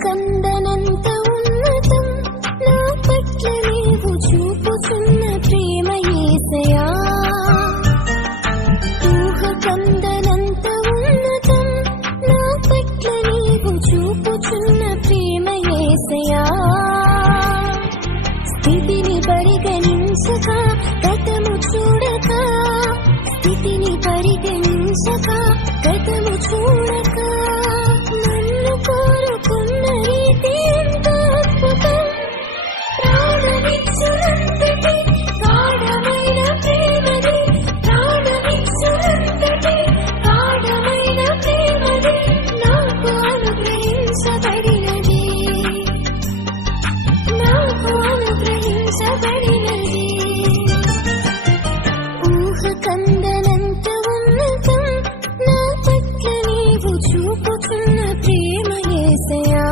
కందనంత ఉన్నతం నా పట్ల నీవు చూపుచున్న ప్రేమ యేసయ్యా ఊహ కందనంత ఉన్నతం నా పట్ల నీవు చూపుచున్న ప్రేమ యేసయ్యా స్థితిని పరిగణించక గతము చూడక స్థితిని పరిగణించక గతము చూడక నన్ను కోరుకున్న రీతి ఎంతో అద్భుతం ప్రాణమిచ్చునంతటి గాఢమైన ప్రేమది ప్రాణమిచ్చునంతటి గాఢమైన ప్రేమది నాకు అనుగ్రహించబడినది నాకు అనుగ్రహించబడినది ఊహ కందనంత ఉన్నతం నా పట్ల నీవు చూపుచున్న ప్రేమ యేసయ్యా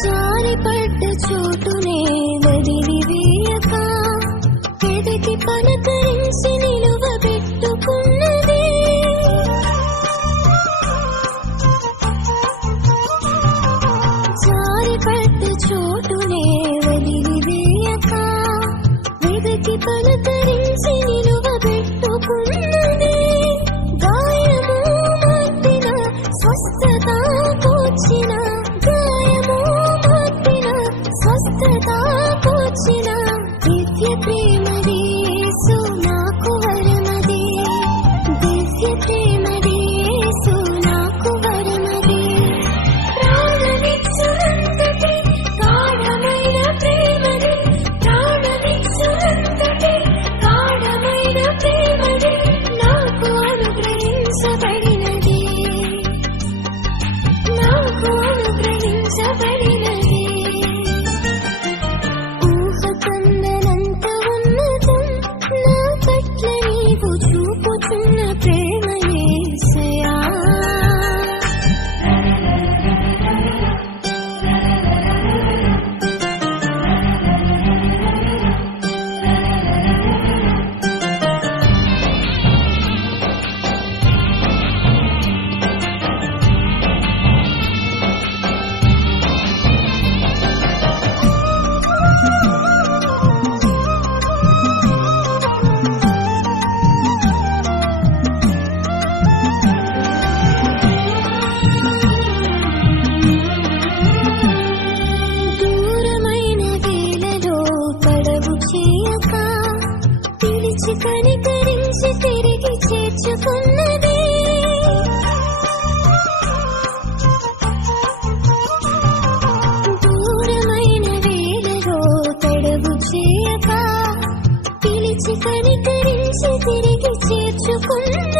జారిపడ్డ చోటునే వదిలివేయక ఎదటి పలకరించి నిలువబెట్టుకున్నది జారిపడ్డ చోటునే వదిలివేయక ఎదటి పలకరించి నిలువబెట్టుకున్నది గాయము మార్పిన స్వస్థత కూర్చిన గాయము స్వస్థత కూర్చిన దివ్య ప్రేమది యేసు నాకు వరమది దివ్య ప్రేమది యేసు నాకు వరమది ప్రాణమిచ్చునంతటి గాఢమైన ప్రేమది ప్రాణమిచ్చునంతటి గాఢమైన ప్రేమది నాకు అనుగ్రహించబడినది నాకు అనుగ్రహించబడినది ఊహ కందనంత ఉన్నతం నా పట్ల నీవు చూపుచున్న ప్రేమ యేసయ్యా దూరమైన వేళలో తడవు చేయక పిలిచి కనికరించి తిరిగి చేర్చుకున్నది దూరమైన వేళలో తడవు చేయక పిలిచి కనికరించి తిరిగి చేర్చుకున్నది